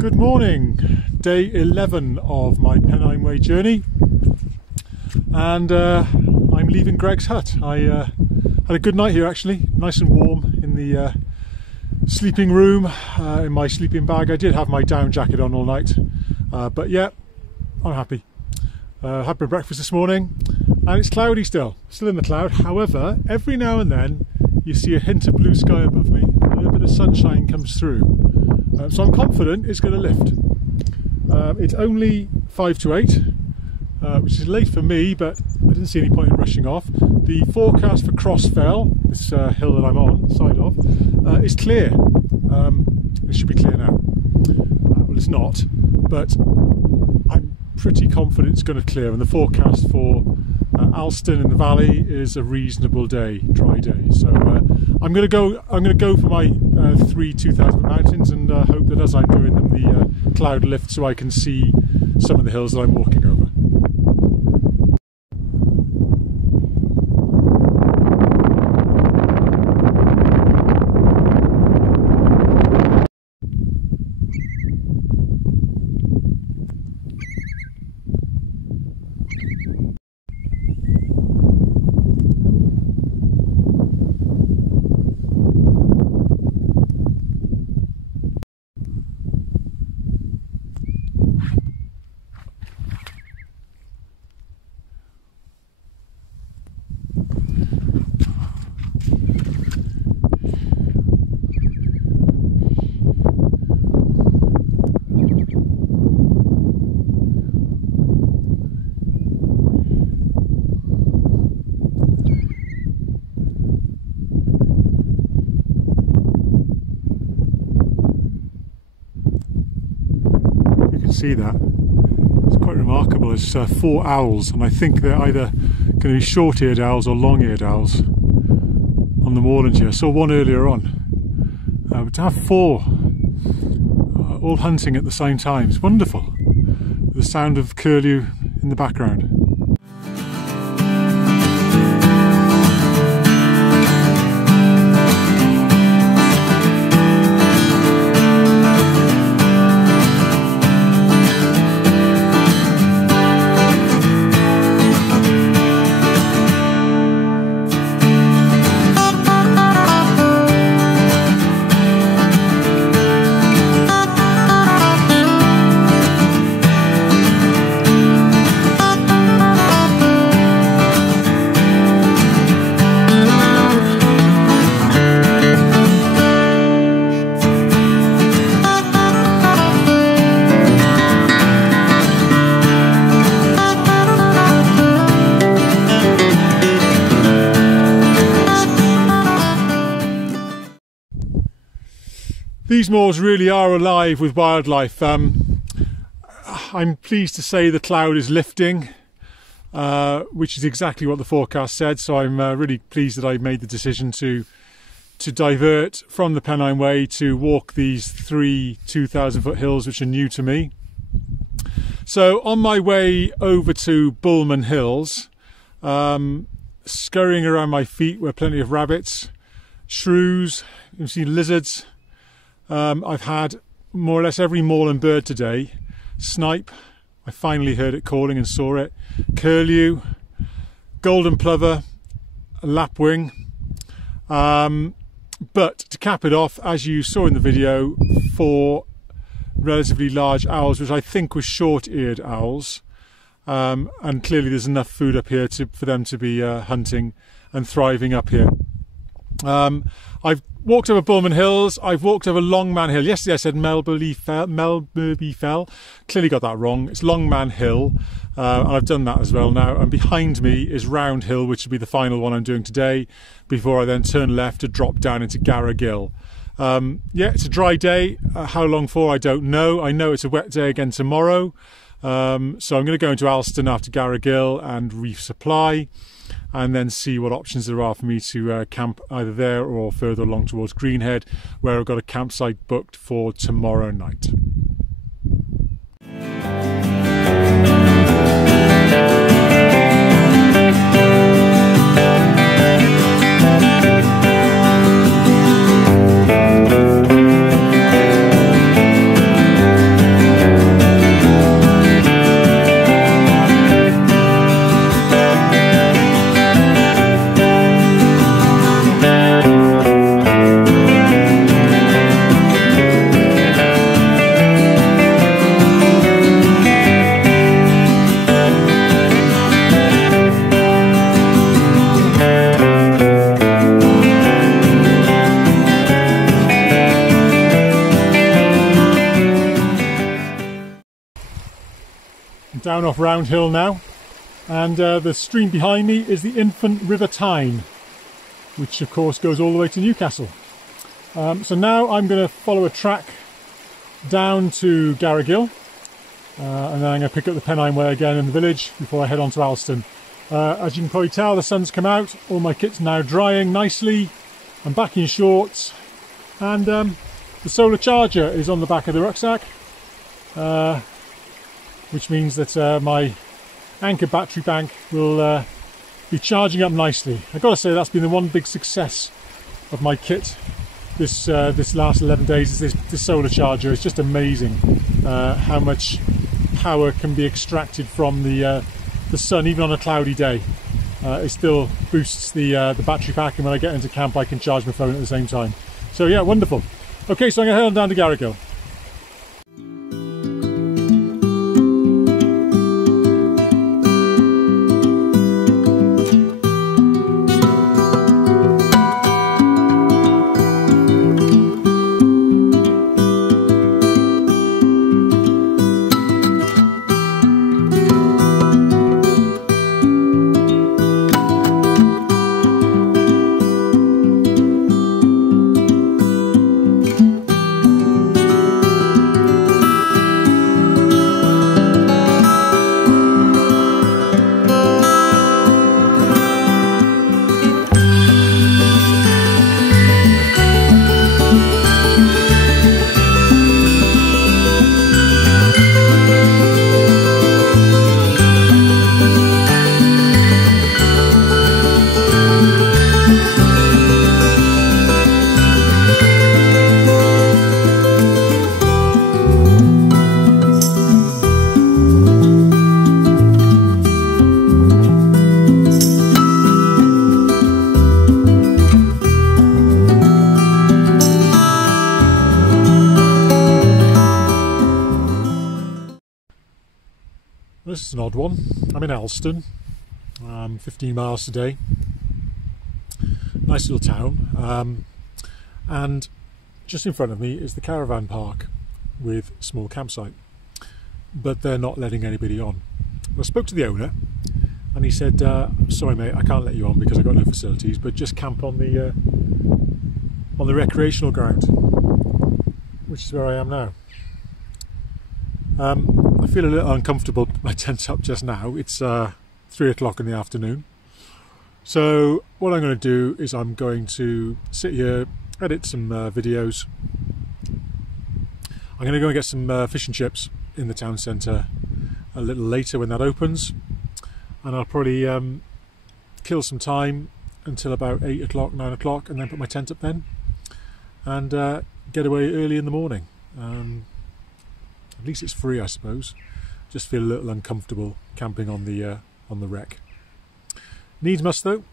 Good morning, day 11 of my Pennine Way journey, and I'm leaving Greg's hut. I had a good night here actually, nice and warm in the sleeping room, in my sleeping bag. I did have my down jacket on all night, but yeah, I'm happy. Had my breakfast this morning and it's cloudy still in the cloud. However, every now and then you see a hint of blue sky above me, a little bit of sunshine comes through. So I'm confident it's going to lift. It's only 5 to 8, which is late for me, but I didn't see any point in rushing off. The forecast for Crossfell, this hill that I'm on, side of, is clear. It should be clear now. Well, it's not, but I'm pretty confident it's going to clear. And the forecast for Alston in the valley is a reasonable day, dry day. So I'm going to go for my 3 2,000 mountains and hope that as I'm doing them the cloud lifts so I can see some of the hills that I'm walking over. See that? It's quite remarkable. It's 4 owls, and I think they're either going to be short-eared owls or long-eared owls on the moorland here. I saw one earlier on, but to have 4 all hunting at the same time is wonderful. The sound of curlew in the background. These moors really are alive with wildlife. I'm pleased to say the cloud is lifting, which is exactly what the forecast said, so I'm really pleased that I made the decision to divert from the Pennine Way to walk these 3 2,000-foot hills which are new to me. So on my way over to Bulman Hills, scurrying around my feet were plenty of rabbits, shrews, you can see lizards. I've had more or less every moorland bird today. Snipe, I finally heard it calling and saw it. Curlew, golden plover, lapwing. But to cap it off, as you saw in the video, 4 relatively large owls, which I think were short-eared owls. And clearly there's enough food up here for them to be hunting and thriving up here. I've walked over Bulman Hills, I've walked over Longman Hill. Yesterday I said Melbury Fell. Clearly got that wrong. It's Longman Hill, and I've done that as well now. And behind me is Round Hill, which will be the final one I'm doing today, before I then turn left to drop down into Garrigill. Yeah, it's a dry day. How long for, I don't know. I know it's a wet day again tomorrow. So I'm going to go into Alston after Garrigill and resupply, and then see what options there are for me to camp either there or further along towards Greenhead, where I've got a campsite booked for tomorrow night. down off Round Hill now, and the stream behind me is the Infant River Tyne, which of course goes all the way to Newcastle. So now I'm going to follow a track down to Garrigill, and then I'm going to pick up the Pennine Way again in the village before I head on to Alston. As you can probably tell, the sun's come out, all my kit's now drying nicely. I'm back in shorts, and the solar charger is on the back of the rucksack, which means that my Anchor battery bank will be charging up nicely. I've got to say that's been the one big success of my kit this last 11 days, is this solar charger. It's just amazing how much power can be extracted from the sun, even on a cloudy day. It still boosts the battery pack, and when I get into camp I can charge my phone at the same time. So yeah, wonderful. Okay, so I'm going to head on down to Garrigill. This is an odd one. I'm in Alston, 15 miles today. Nice little town. And just in front of me is the caravan park with a small campsite. But they're not letting anybody on. I spoke to the owner and he said, sorry mate, I can't let you on because I've got no facilities, but just camp on the recreational ground, which is where I am now. I feel a little uncomfortable with my tent up just now. It's 3 o'clock in the afternoon. So what I'm going to do is I'm going to sit here, edit some videos. I'm going to go and get some fish and chips in the town centre a little later when that opens. And I'll probably kill some time until about 8 o'clock, 9 o'clock, and then put my tent up then. And get away early in the morning. At least it's free, I suppose. Just feel a little uncomfortable camping on the wreck. Needs must though.